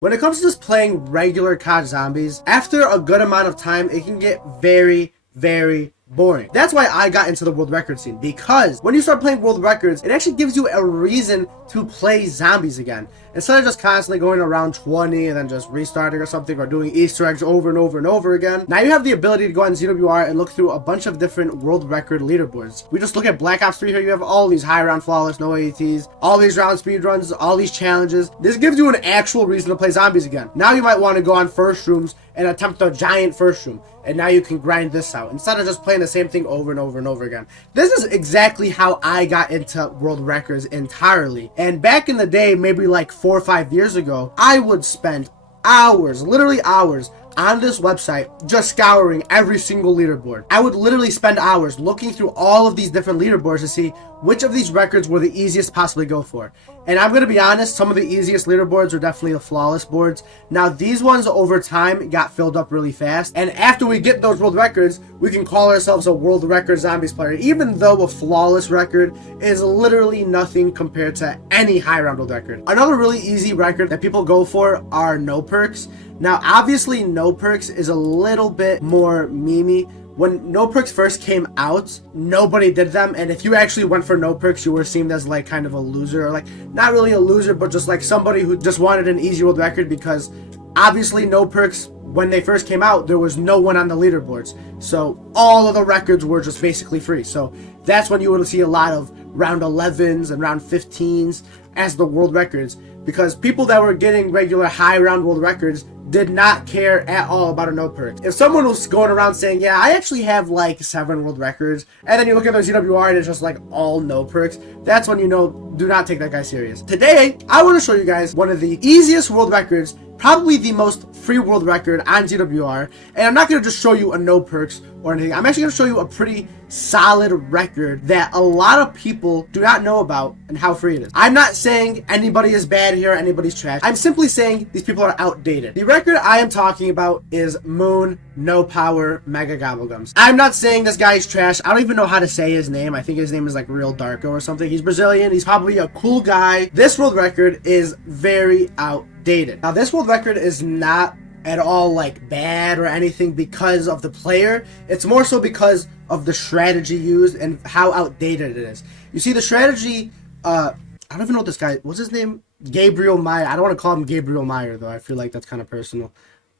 When it comes to just playing regular COD Zombies, after a good amount of time, it can get very, very boring. That's why I got into the world record scene, because when you start playing world records, it actually gives you a reason to play zombies again. Instead of just constantly going around 20 and then just restarting or something, or doing Easter eggs over and over and over again. Now you have the ability to go on ZWR and look through a bunch of different world record leaderboards. We just look at Black Ops 3 here, you have all these high round flawless, no AATs, all these round speed runs, all these challenges. This gives you an actual reason to play zombies again. Now you might want to go on first rooms and attempt a giant first room, and now you can grind this out instead of just playing the same thing over and over and over again. This is exactly how I got into world records entirely. And back in the day, maybe like 4 or 5 years ago, I would spend hours, literally hours, on this website just scouring every single leaderboard. I would literally spend hours looking through all of these different leaderboards to see which of these records were the easiest to possibly go for. And I'm going to be honest, some of the easiest leaderboards are definitely the flawless boards. Now these ones over time got filled up really fast, and after we get those world records, we can call ourselves a world record zombies player, even though a flawless record is literally nothing compared to any high round world record. Another really easy record that people go for are no perks. Now obviously no perks is a little bit more memey. When no perks first came out, nobody did them, and if you actually went for no perks, you were seen as like kind of a loser, or like not really a loser, but just like somebody who just wanted an easy world record, because obviously no perks, when they first came out, there was no one on the leaderboards, so all of the records were just basically free. So that's when you would see a lot of round 11s and round 15s as the world records, because people that were getting regular high round world records did not care at all about a no perk. If someone was going around saying, yeah, I actually have like 7 world records, and then you look at their ZWR and it's just like all no perks, that's when you know, do not take that guy serious. Today, I want to show you guys one of the easiest world records, probably the most free world record on ZWR, and I'm not going to just show you a no perks or anything. I'm actually going to show you a pretty solid record that a lot of people do not know about and how free it is. I'm not saying anybody is bad here or anybody's trash. I'm simply saying these people are outdated. The record I am talking about is Moon No Power Mega Gobblegums. I'm not saying this guy is trash. I don't even know how to say his name. I think his name is like Real Darko or something. He's Brazilian. He's probably a cool guy. This world record is very outdated. Now this world record is not at all like bad or anything because of the player. It's more so because of the strategy used and how outdated it is. You see, the strategy, I don't even know what this guy, what's his name? Gabriel Meyer. I don't want to call him Gabriel Meyer though. I feel like that's kind of personal.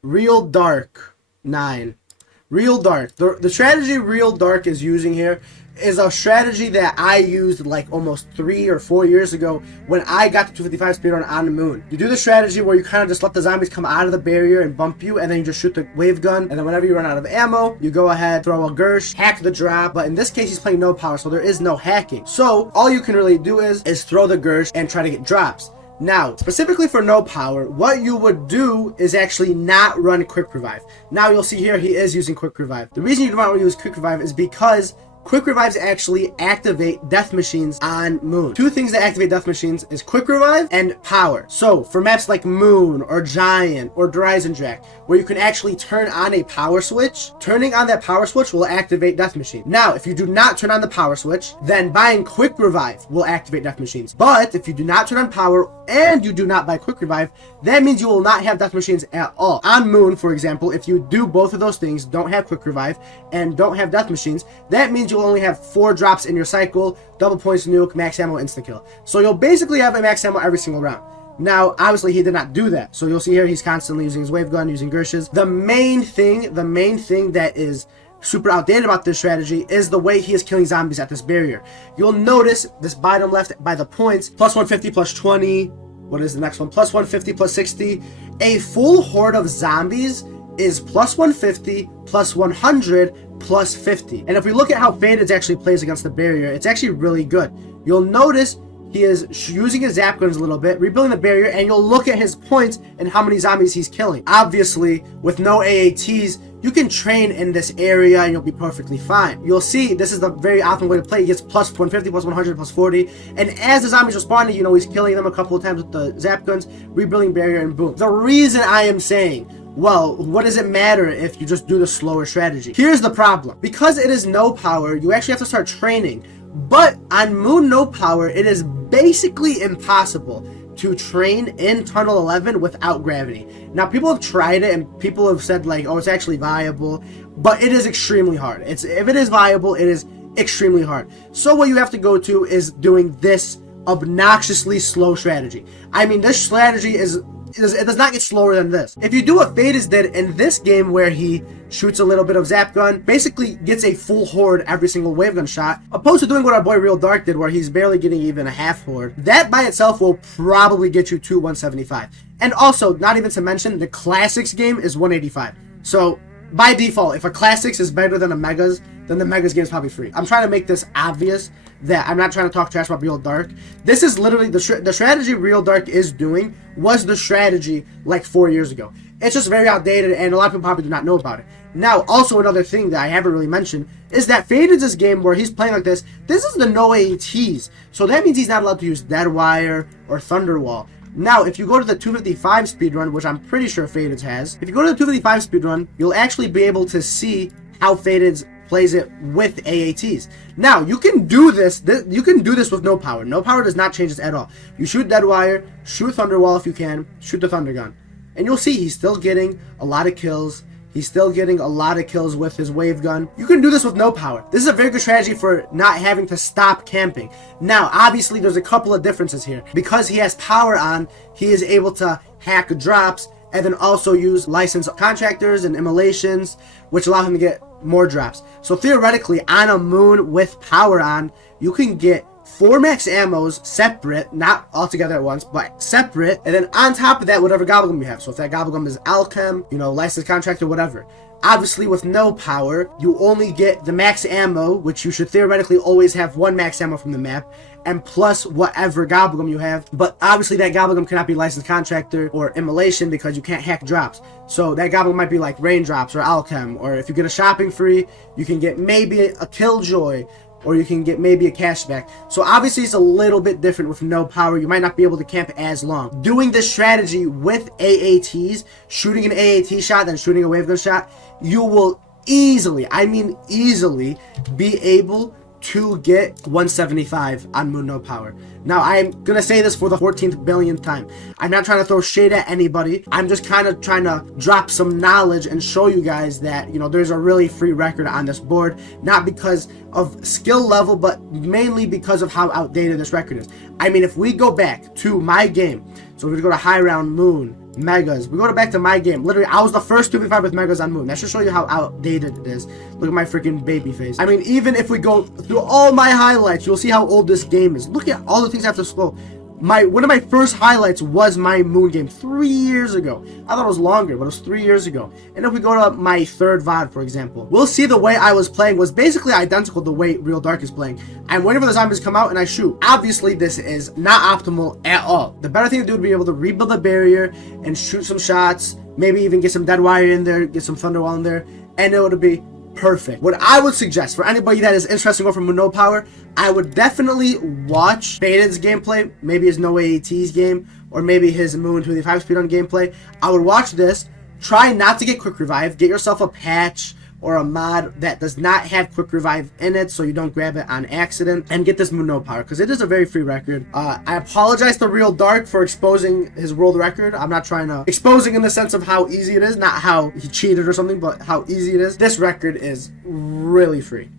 Real Dark 9. Real Dark. The strategy Real Dark is using here is a strategy that I used like almost 3 or 4 years ago when I got to 255 speedrun on the Moon. You do the strategy where you kind of just let the zombies come out of the barrier and bump you, and then you just shoot the wave gun, and then whenever you run out of ammo, you go ahead, throw a Gersh, hack the drop, but in this case he's playing no power, so there is no hacking. So all you can really do is throw the Gersh and try to get drops. Now, specifically for no power, what you would do is actually not run quick revive. Now you'll see here he is using quick revive. The reason you don't want to use quick revive is because quick revives actually activate death machines on Moon. 2 things that activate death machines is quick revive and power. So for maps like Moon or Giant or Horizon Jack, where you can actually turn on a power switch, turning on that power switch will activate death machine. Now, if you do not turn on the power switch, then buying quick revive will activate death machines. But if you do not turn on power and you do not buy quick revive, that means you will not have death machines at all. On Moon, for example, if you do both of those things, don't have quick revive and don't have death machines, that means you'll only have 4 drops in your cycle, double points nuke, max ammo, insta kill. So you'll basically have a max ammo every single round. Now, obviously he did not do that. So you'll see here he's constantly using his wave gun, using Gershes. The main thing that is super outdated about this strategy is the way he is killing zombies at this barrier. You'll notice this bottom left by the points, plus 150, plus 20, what is the next one? Plus 150, plus 60. A full horde of zombies is plus 150, plus 100, plus 50. And if we look at how Faded actually plays against the barrier, it's actually really good. You'll notice he is using his zap guns a little bit, rebuilding the barrier, and you'll look at his points and how many zombies he's killing. Obviously, with no AATs, you can train in this area and you'll be perfectly fine. You'll see this is the very optimal way to play. He gets plus 150, plus 100, plus 40. And as the zombies are spawning, you know, he's killing them a couple of times with the zap guns, rebuilding barrier, and boom. The reason I am saying, well, what does it matter if you just do the slower strategy? Here's the problem. Because it is no power, you actually have to start training. But on Moon No Power, it is basically impossible to train in Tunnel 11 without gravity. Now, people have tried it and people have said like, oh, it's actually viable, but it is extremely hard. If it is viable, it is extremely hard. So what you have to go to is doing this obnoxiously slow strategy. I mean, this strategy it does not get slower than this. If you do what Faded did in this game where he shoots a little bit of zap gun, basically gets a full horde every single wave gun shot, opposed to doing what our boy Real Dark did where he's barely getting even a half horde, that by itself will probably get you to 175. And also, not even to mention, the Classics game is 185. So by default, if a Classics is better than a Megas, then the Megas game is probably free. I'm trying to make this obvious that I'm not trying to talk trash about Real Dark. This is literally the strategy Real Dark is doing was the strategy like 4 years ago. It's just very outdated and a lot of people probably do not know about it. Now, also another thing that I haven't really mentioned is that Faded's game where he's playing like this is the no AATs. So that means he's not allowed to use Deadwire or Thunderwall. Now, if you go to the 255 speedrun, which I'm pretty sure Faded's has, if you go to the 255 speedrun, you'll actually be able to see how Faded's plays it with AATs. Now, you can do this with no power. No power does not change this at all. You shoot Deadwire, shoot Thunderwall if you can, shoot the Thunder Gun. And you'll see he's still getting a lot of kills. He's still getting a lot of kills with his wave gun. You can do this with no power. This is a very good strategy for not having to stop camping. Now, obviously, there's a couple of differences here. Because he has power on, he is able to hack drops and then also use licensed contractors and immolations, which allow him to get more drops. So theoretically, on a moon with power on, you can get 4 max ammos separate, not all together at once, but separate, and then on top of that, whatever gobblegum you have. So if that gobblegum is Alchem, licensed contractor, whatever. Obviously, with no power, you only get the max ammo, which you should theoretically always have 1 max ammo from the map, and plus whatever gobblegum you have. But obviously, that gobblegum cannot be licensed contractor or immolation because you can't hack drops. So that gobblegum might be like raindrops or Alchem, or if you get a shopping free, you can get maybe a Killjoy, or you can get maybe a cashback. So obviously it's a little bit different with no power. You might not be able to camp as long. Doing this strategy with AATs, shooting an AAT shot, then shooting a wave gun shot, you will easily, I mean easily, be able to get 175 on Moon No Power. Now, I'm gonna say this for the 14th billionth time. I'm not trying to throw shade at anybody. I'm just kind of trying to drop some knowledge and show you guys that, there's a really free record on this board, not because of skill level, but mainly because of how outdated this record is. I mean, if we go back to my game, so if we go to High Round, Moon, Megas, we go back to my game. Literally, I was the first 2v5 with Megas on Moon. That should show you how outdated it is. Look at my freaking baby face. I mean, even if we go through all my highlights, you'll see how old this game is. Look at all the things I have to scroll. One of my first highlights was my Moon game 3 years ago. I thought it was longer, but it was 3 years ago. And if we go to my third VOD, for example, we'll see the way I was playing was basically identical to the way Real Dark is playing. I'm waiting for the zombies to come out and I shoot. Obviously, this is not optimal at all. The better thing to do would be able to rebuild the barrier and shoot some shots, maybe even get some Deadwire in there, get some Thunderwall in there, and it would be perfect. What I would suggest for anybody that is interested in going from no power, I would definitely watch Faded's gameplay, maybe his no AATs game, or maybe his Moon 25 speedrun gameplay. I would watch this, try not to get quick revive, get yourself a patch or a mod that does not have quick revive in it so you don't grab it on accident, and get this Moon No Power because it is a very free record. I apologize to Real Dark for exposing his world record. I'm not trying to exposing in the sense of how easy it is, not how he cheated or something, but how easy it is. This record is really free.